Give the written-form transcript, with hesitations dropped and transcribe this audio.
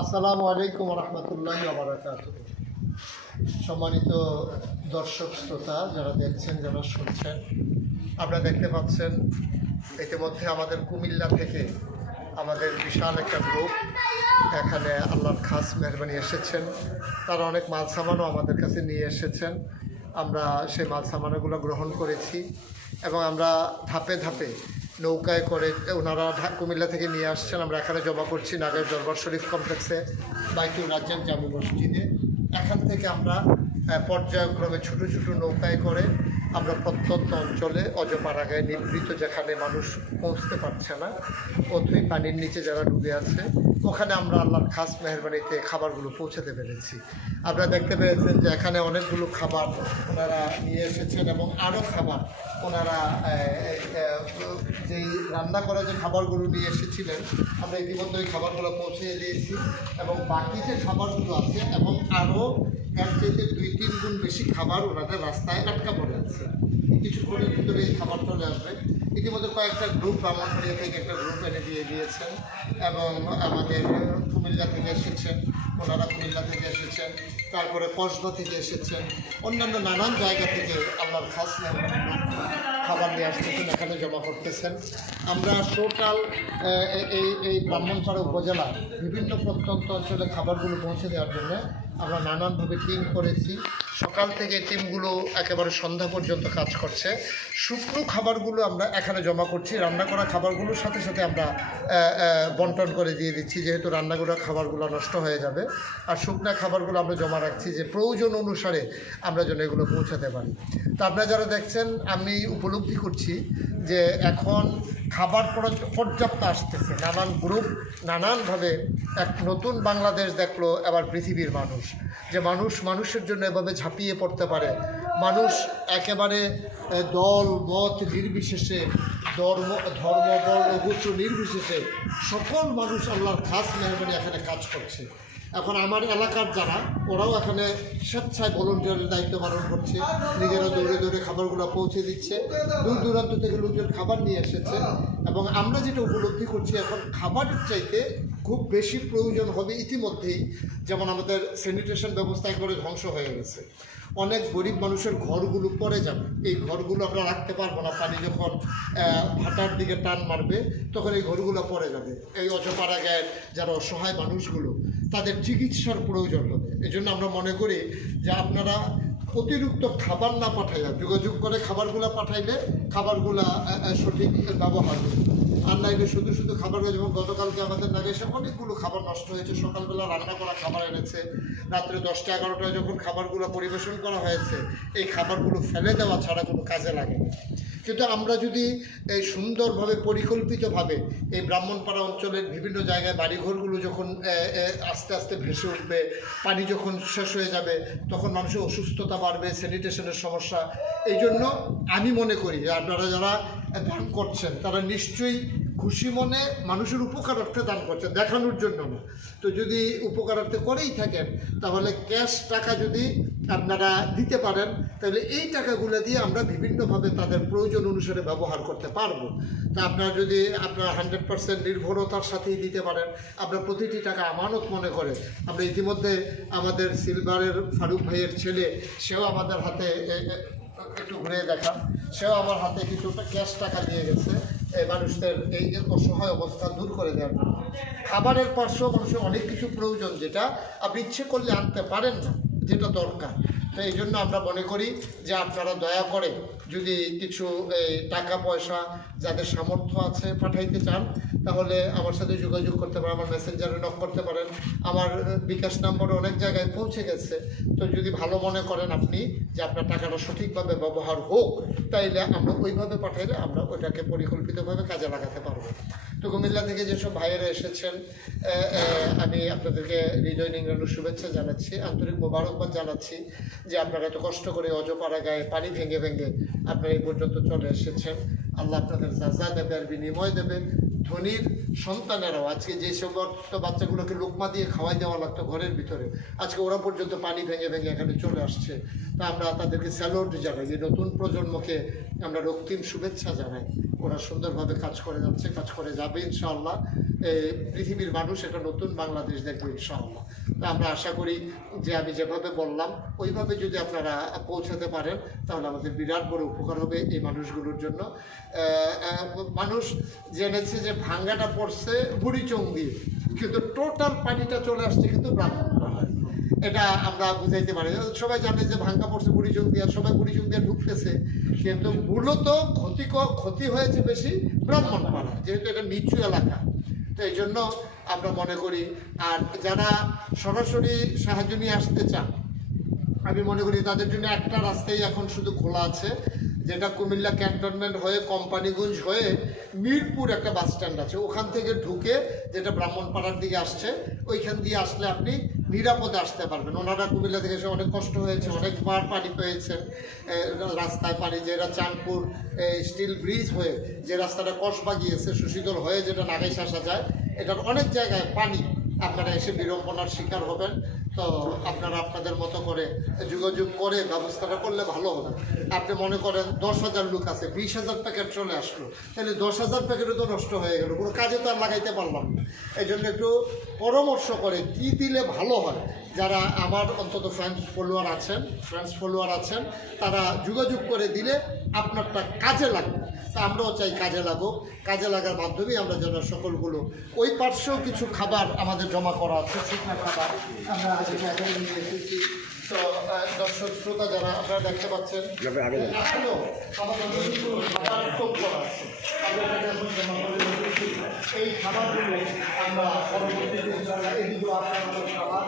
আসসালামু আলাইকুম রহমতুল্লাহ বারাকাতুহু। সম্মানিত দর্শক শ্রোতা যারা দেখছেন, যারা শুনছেন, আপনারা দেখতে পাচ্ছেন ইতিমধ্যে আমাদের কুমিল্লা থেকে আমাদের বিশাল একটা গ্রুপ এখানে আল্লাহর খাস মেহরবানি এসেছেন। তারা অনেক মাল সামানও আমাদের কাছে নিয়ে এসেছেন। আমরা সেই মাল সামানগুলো গ্রহণ করেছি এবং আমরা ধাপে ধাপে নৌকায় করে ওনারা কুমিল্লা থেকে নিয়ে আসছেন। আমরা এখানে জমা করছি নাগের দরবার শরীফ কমপ্লেক্সে বাইতুল রাজ্জাক জামি মসজিদে। এখান থেকে আমরা পর্যায়ক্রমে ছোটো ছোটো নৌকায় করে আমরা প্রত্যন্ত অঞ্চলে অজপাড়াগায় নিবৃত যেখানে মানুষ পৌঁছতে পারছে না, অথই পানির নিচে যারা ডুবে আছে, ওখানে আমরা আল্লাহর খাস মেহরবানিতে খাবারগুলো পৌঁছাতে পেরেছি। আপনারা দেখতে পেয়েছেন যে এখানে অনেকগুলো খাবার ওনারা নিয়ে এসেছেন এবং আরও খাবার ওনারা যেই রান্না করা যে খাবারগুলো নিয়ে এসেছিলেন আমরা ইতিমধ্যে ওই খাবারগুলো পৌঁছে দিয়েছি এবং বাকি যে খাবারগুলো আছে এবং আরও এর চাইতে 2-3 গুণ বেশি খাবার ওনাদের রাস্তায় আটকা পড়ে আছে। কিছুক্ষণের ভিতরে এই খাবার চলে আসবে। ইতিমধ্যে কয়েকটা গ্রুপ ব্রাহ্মণবাড়িয়া থেকে একটা গ্রুপ এনে দিয়ে দিয়েছেন এবং আমাদের কুমিল্লা থেকে এসেছেন, ওনারা কুমিল্লা থেকে এসেছেন, তারপরে কসবা থেকে এসেছেন, অন্যান্য নানান জায়গা থেকে আল্লাহর খাস খাবার নিয়ে আসতেছেন, এখানে জমা করতেছেন। আমরা টোটাল এই ব্রাহ্মণপাড়া উপজেলা বিভিন্ন প্রত্যন্ত অঞ্চলে খাবারগুলো পৌঁছে দেওয়ার জন্য আমরা নানানভাবে টিম করেছি। সকাল থেকে টিমগুলো একেবারে সন্ধ্যা পর্যন্ত কাজ করছে। শুকনো খাবারগুলো আমরা এখানে জমা করছি, রান্না করা খাবারগুলোর সাথে সাথে আমরা বন্টন করে দিয়ে দিচ্ছি, যেহেতু রান্না করা খাবারগুলো নষ্ট হয়ে যাবে। আর শুকনো খাবারগুলো আমরা জমা রাখছি যে প্রয়োজন অনুসারে আমরা যেন এগুলো পৌঁছাতে পারি। তো আপনারা যারা দেখছেন, আমি উপলব্ধি করছি যে এখন খাবার পর্যাপ্ত আসতেছে। নানান গ্রুপ নানানভাবে এক নতুন বাংলাদেশ দেখলো এবার পৃথিবীর মানুষ, যে মানুষের জন্য এভাবে ঝাঁপিয়ে পড়তে পারে। মানুষ একেবারে দল মত নির্বিশেষে, ধর্ম বর্ণ গোত্র নির্বিশেষে সকল মানুষ আল্লাহর খাস মেহরবানি এখানে কাজ করছে। এখন আমার এলাকার যারা, ওরাও এখানে স্বেচ্ছায় ভলেন্টিয়ারের দায়িত্ব পালন করছে, নিজেরা দৌড়ে দৌড়ে খাবারগুলো পৌঁছে দিচ্ছে। দূর দূরান্ত থেকে লোকজন খাবার নিয়ে এসেছে এবং আমরা যেটা উপলব্ধি করছি এখন খাবারের চাইতে খুব বেশি প্রয়োজন হবে ইতিমধ্যেই। যেমন আমাদের স্যানিটেশন ব্যবস্থা একবারে ধ্বংস হয়ে গেছে। অনেক গরিব মানুষের ঘরগুলো পড়ে যাবে, এই ঘরগুলো আমরা রাখতে পারবো না। পানি যখন ভাটার দিকে টান মারবে তখন এই ঘরগুলো পড়ে যাবে। এই অজপাড়া গায়ের যারা অসহায় মানুষগুলো, তাদের চিকিৎসার প্রয়োজন হবে। এই জন্য আমরা মনে করি যে আপনারা অতিরিক্ত খাবার না পাঠাইয়া যোগাযোগ করে খাবারগুলো পাঠাইলে খাবারগুলা সঠিক ব্যবহার হবে। আর নাইলে শুধু শুধু খাবারগুলো, যেমন গতকালকে আমাদের নাগে এসে অনেকগুলো খাবার নষ্ট হয়েছে। সকালবেলা রান্না করা খাবার এনেছে, রাত্রে 10টা-11টায় যখন খাবারগুলো পরিবেশন করা হয়েছে, এই খাবারগুলো ফেলে দেওয়া ছাড়া কোনো কাজে লাগে না। কিন্তু আমরা যদি এই সুন্দরভাবে পরিকল্পিতভাবে এই ব্রাহ্মণপাড়া অঞ্চলের বিভিন্ন জায়গায় বাড়িঘরগুলো যখন আস্তে আস্তে ভেসে উঠবে, পানি যখন শেষ হয়ে যাবে, তখন মানুষের অসুস্থতা বাড়বে, স্যানিটেশনের সমস্যা। এই জন্য আমি মনে করি যে আপনারা যারা দান করছেন তারা নিশ্চয়ই খুশি মনে মানুষের উপকারার্থে দান করছেন, দেখানোর জন্য না। তো যদি উপকারার্থে করেই থাকেন, তাহলে ক্যাশ টাকা যদি আপনারা দিতে পারেন, তাহলে এই টাকাগুলো দিয়ে আমরা বিভিন্নভাবে তাদের প্রয়োজন অনুসারে ব্যবহার করতে পারবো। তা আপনারা যদি আপনারা 100% নির্ভরতার সাথেই দিতে পারেন, আপনার প্রতিটি টাকা আমানত মনে করে। আমরা ইতিমধ্যে আমাদের সিলভারের ফারুক ভাইয়ের ছেলে, সেও আমাদের হাতে একটু ঘুরে দেখা, সেও আমার হাতে কিছুটা ক্যাশ টাকা দিয়ে গেছে এই মানুষদের এই অসহায় অবস্থা দূর করে দেওয়ার জন্য। খাবারের পাশেও মানুষের অনেক কিছু প্রয়োজন যেটা আপনি ইচ্ছে করলে আনতে পারেন না, যেটা দরকার। তো এই জন্য আমরা মনে করি যে আপনারা দয়া করে যদি কিছু টাকা পয়সা যাদের সামর্থ্য আছে পাঠাইতে চান, তাহলে আমার সাথে যোগাযোগ করতে পারেন, আমার মেসেঞ্জারে নক করতে পারেন। আমার বিকাশ নাম্বারে অনেক জায়গায় পৌঁছে গেছে। তো যদি ভালো মনে করেন আপনি যে আপনার টাকাটা সঠিকভাবে ব্যবহার হোক, তাইলে আমরা ওইভাবে পাঠাইলে আমরা ওইটাকে পরিকল্পিতভাবে কাজে লাগাতে পারবো। তো কুমিল্লা থেকে যেসব ভাইয়েরা এসেছেন, আমি আপনাদেরকে হৃদয় নিংড়ানোর শুভেচ্ছা জানাচ্ছি, আন্তরিক মোবারকবাদ জানাচ্ছি যে আপনারা এত কষ্ট করে অজপাড়া গায়ে পানি ভেঙে ভেঙে আপনারা এই পর্যন্ত চলে এসেছেন। আল্লাহ আপনাদের জাযা দেবে আর বিনিময় দেবে। ধনীর সন্তানেরাও আজকে যে সমস্ত বাচ্চাগুলোকে লোকমা দিয়ে খাওয়াই দেওয়া লাগতো ঘরের ভিতরে, আজকে ওরা পর্যন্ত পানি ভেঙে ভেঙে এখানে চলে আসছে। তা আমরা তাদেরকে স্যালুট জানাই, যে নতুন প্রজন্মকে আমরা রক্তিম শুভেচ্ছা জানাই। ওরা সুন্দরভাবে কাজ করে যাচ্ছে, কাজ করে যাবে ইনশাআল্লাহ। পৃথিবীর মানুষ একটা নতুন বাংলাদেশ দেখবে ইনশাআল্লাহ। তো আমরা আশা করি যে আমি যেভাবে বললাম ওইভাবে যদি আপনারা পৌঁছাতে পারেন তাহলে আমাদের বিরাট বড় উপকার হবে এই মানুষগুলোর জন্য। মানুষ জেনেছে যে ভাঙ্গাটা পড়ছে বুড়িচং দিয়ে, কিন্তু টোটাল পানিটা চলে আসছে কিন্তু ব্রাহ্মণপাড়া। এটা আমরা বুঝাইতে পারি। সবাই জানে যে ভাঙ্গা পড়ছে বুড়িচং দিয়া, সবাই বুড়িচং দিয়া ঢুকতেছে, কিন্তু মূলত ক্ষতি হয়েছে বেশি ব্রাহ্মণপাড়া, যেহেতু এটা নিচু এলাকা। তো এই জন্য আমরা মনে করি, আর যারা সরাসরি সাহায্য নিয়ে আসতে চান আমি মনে করি তাদের জন্য একটা রাস্তাই এখন শুধু খোলা আছে, যেটা কুমিল্লা ক্যান্টনমেন্ট হয়ে কোম্পানিগঞ্জ হয়ে মিরপুর একটা বাস স্ট্যান্ড আছে, ওখান থেকে ঢুকে যেটা ব্রাহ্মণপাড়ার দিকে আসছে ওইখান দিয়ে আসলে আপনি নিরাপদে আসতে পারবেন। ওনারা কুমিল্লা থেকে এসে অনেক কষ্ট হয়েছে, অনেকবার পানি পেয়েছেন রাস্তায় পানি, যেটা চাঁদপুর স্টিল ব্রিজ হয়ে যে রাস্তাটা কসবা গিয়েছে সুশীতল হয়ে যেটা নাগাইশ আসা যায়, এটার অনেক জায়গায় পানি, আপনারা এসে বিড়ম্বনার শিকার হবেন। তো আপনারা আপনাদের মতো করে যোগাযোগ করে ব্যবস্থাটা করলে ভালো হবে। আপনি মনে করেন 10,000 লোক আছে, 20,000 প্যাকেট চলে আসলো, তাহলে 10,000 প্যাকেটও তো নষ্ট হয়ে গেল, কোনো কাজে তো আর লাগাইতে পারলাম না। এই জন্য একটু পরামর্শ করে কি দিলে ভালো হয়, যারা আমার অন্তত ফ্রেন্ডস ফলোয়ার আছেন তারা যোগাযোগ করে দিলে আপনারটা কাজে লাগবে। তা আমরাও চাই কাজে লাগুক, কাজে লাগার মাধ্যমেই আমরা যেন সকলগুলো ওই পার্শ্বেও কিছু খাবার আমাদের জমা করা আছে, শুকনো খাবার আমরা আজকে এখানে নিয়ে এসেছি। তো দর্শক শ্রোতা যারা আপনারা দেখতে পাচ্ছেন এখনও আমাদের অনেকগুলো খাবার স্টক করা আছে, আমরা এখানে এখন জমা করে রেখেছি। এই খাবারগুলো আমরা পরবর্তীতে এদিকেও আপনার খাবার